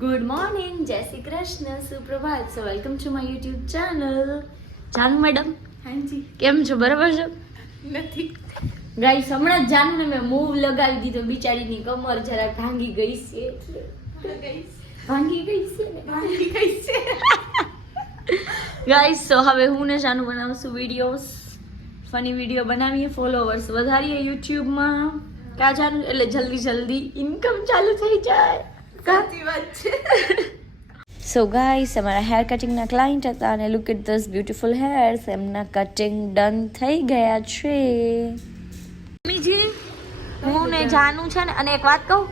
Good morning જય Shri Krishna સુપ્રભાત so welcome to my YouTube channel જાન madam હાજી કેમ છો? બરાબર છો? નથી. ગાઈસ હમણાં જ જાનુને મેં મૂવ લગાવી દીધો. બિચારીની કમર જરા ભાંગી ગઈ છે. ભાંગી ગઈ છે. ભાંગી ગઈ છે? ગાઈસ તો હવે હું ને જાનું બનાવશું વિડીયોઝ ફની વીડિયો બનાવીએ ફોલોવર્સ વધારીએ યુટ્યુબમાં કા જાનું? એટલે જલ્દી જલ્દી ઇન્કમ ચાલુ થઈ જાય. કા સાચી વાત છે. સો ગાઈસ અમારા હેર કટિંગના ક્લાયન્ટ હતા અને look at this beautiful hairs એમના કટિંગ ડન થઈ ગયા છે. મમ્મીજી હું ને જાનું છે ને અને એક વાત કહું?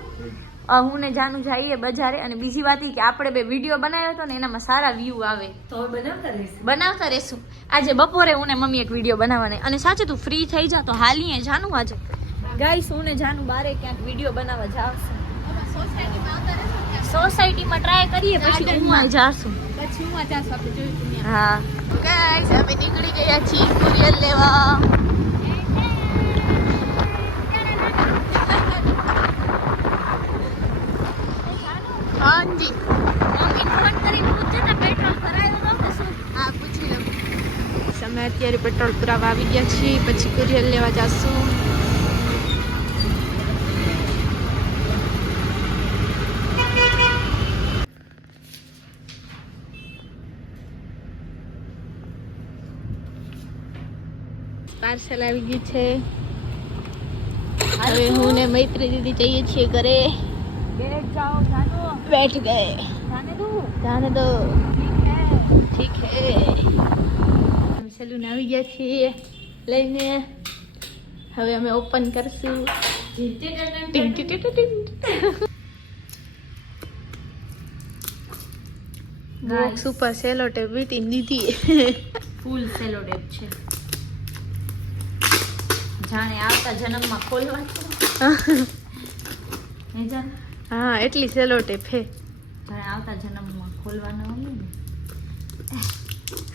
હું ને જાનું જઈએ બજારે અને બીજી વાત ઈ કે આપણે બે વીડિયો બનાવ્યો હતો ને એનામાં સારા વ્યૂ આવે. તો બનાવતા રહીશું. બનાવતા રહેશું. આજે બપોરે હું ને મમ્મી એક વીડિયો બનાવવાને. અને સાચે તું ફ્રી થઈ જા તો હાલીએ. જાનું આજે. ગાઈસ હું ને જાનું બારે ક્યાંક વીડિયો બનાવવા જાવશું. સોસાયટીમાં ટ્રાય કરીએ પછી ઘરમાં જાશું. પછી હું આ આપણે જોયું તું ત્યાં. હા. ગાઈસ અમે નીકળી ગયા છીએ કુરિયર લેવા. હાજી. મમ્મી ફોન કરી પૂછજે ને પેટ્રોલ ભરાયું ન કે શું હા પૂછી લઉં. અમે અત્યારે પેટ્રોલ પુરાવા આવી ગયા છીએ પછી કુરિયર લેવા જાશું. પાર્સલ આવી ગયું છે. હવે હું ને મૈત્રી દીદી જઈએ છીએ ઘરે. બેઠ ગયે. જાને જાને દો. ઠીક હે. સલૂન આવી ગયા છીએ લઈને. હવે અમે ઓપન કરશું. બોક્સ ઉપર સેલો ટેપ વીટી દીધી. ફૂલ સેલો ટેપ છે. જાણે આવતા જન્મમાં ખોલવાનું હે. જાન હા એટલી સેલો ટેપ હે. જાણે આવતા જન્મમાં ખોલવાનું હોય ને.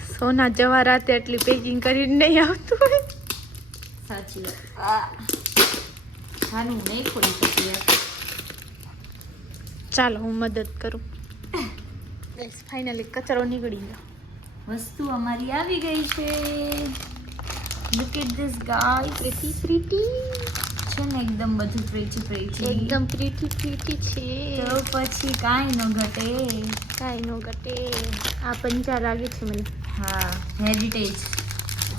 સોના જવા રાતે એટલી પેકિંગ કરીને નહીં આવતું હોય. સાચી વાત. જાનું નહીં ખોલી શકીએ ચાલો હું મદદ કરું. ફાઇનલી કચરો નીકળી ગયો. વસ્તુ અમારી આવી ગઈ છે. Look at this guy pretty pretty છે ને એકદમ બધું પ્રીટી પ્રીટી એકદમ પ્રીટી પ્રીટી છે તો પછી કાંઈ ન ઘટે કાંઈ નો ઘટે આ પંચા લાગે છે મને હા હેરિટેજ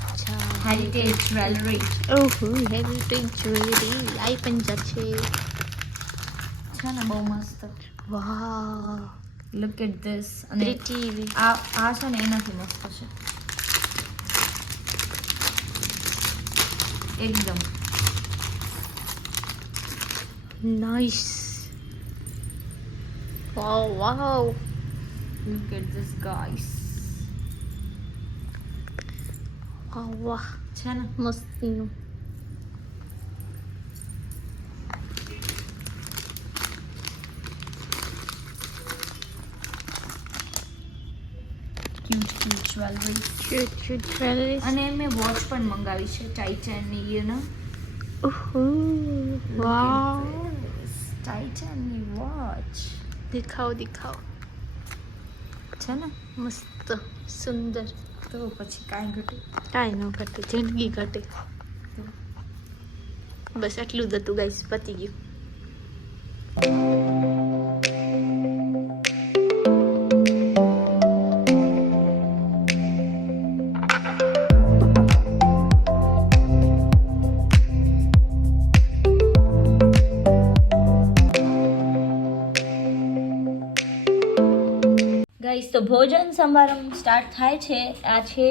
અચ્છા હેરિટેજ જ્વેલરી ઓહો હેરિટેજ જ્વેલરી આઈ પંચા છે છે ને બહુ મસ્ત વાહ લુક એટ ધીસ અને પ્રીટી આ આ છે ને એનાથી મસ્ત છે એકદમ nice wow wow look at this guys વાહ વાહ છે ને મસ્તીનું જ્વેલરી અને મેં વોચ પણ મંગાવી છે ટાઇટનની યુ નો ટાઇટનની વોચ દેખાવ દેખાવ. છે ને? મસ્ત સુંદર. તો પછી કાંઈ ઘટે. કાંઈ ન ઘટે જિંદગી ઘટે. બસ આટલું જ હતું ગાઈસ પતી ગયું. ગાઈસ તો ભોજન સમારંભ સ્ટાર્ટ થાય છે આ છે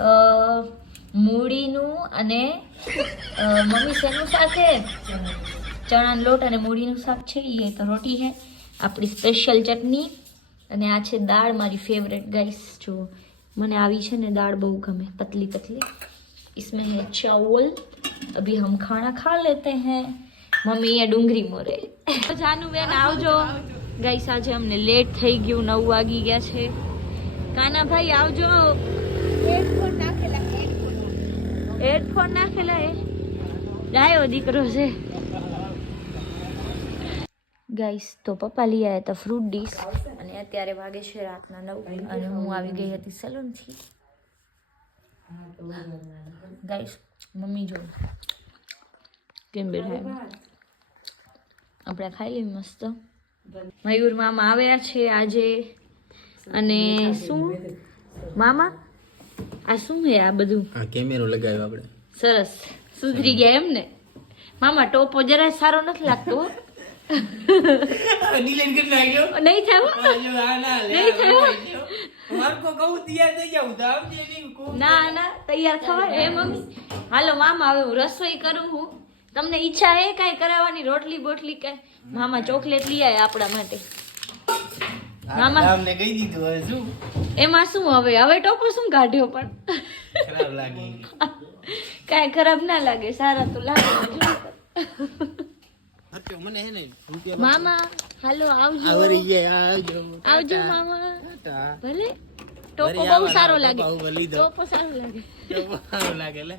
અ, મૂળીનું અને અ, મમ્મી શેનું શાક છે ચણાનો લોટ અને મૂળીનું શાક છે એ તો રોટી છે આપણી સ્પેશિયલ ચટણી અને આ છે દાળ મારી ફેવરેટ ગાઈસ જો મને આવી છે ને દાળ બહુ ગમે પતલી પતલી इसमें है चावल अभी हम खाना खा लेते हैं મમ્મી અહીંયા ડુંગળી મોરે જાનું બેન આવજો ગાઈસ આજે અમને લેટ થઈ ગયું નવ વાગી ગયા છે. કાનાભાઈ આવજો. હેડફોન નાખેલા એ. ડાયો દીકરો છે. ગાઈસ તો પપ્પા લઈ આવ્યા હતા ફ્રૂટ ડીશ અને અત્યારે વાગે છે રાતના નવ. અને હું આવી ગઈ હતી સલૂનથી ગાઈસ મમ્મી જો. કેમ બેઠા આપણે ખાઈ લઈએ મસ્ત. મયુર મામા આવ્યા છે આજે. અને શું? મામા? આ શું હે આ બધું? આ કેમેરો લગાવ્યો આપણે. સરસ. સુધરી ગયા એમ ને? મામા ટોપો જરાય સારો નથી લાગતો નહીં થાય ના ના તૈયાર થવાય એ મમ્મી? હાલો મામા હવે હું રસોઈ કરું હું. તમને ઈચ્છા હે કાંઈ કરાવવાની રોટલી બોટલી કાંઈ? મામા ચોકલેટ લઈ આવે આપણા માટે. મામા. અમને કહી દીધું હવે શું? એમાં શું હવે? હવે ટોપો શું કાઢ્યો પણ? ખરાબ લાગે. કાંઈ ખરાબ ના લાગે સારા તો લાગે. મામા હાલો આવજો. આવજો. આવજો મામા. ભલે? ટોપો બહુ સારો લાગે. ટોપો સારો લાગે. સારું લાગે લે.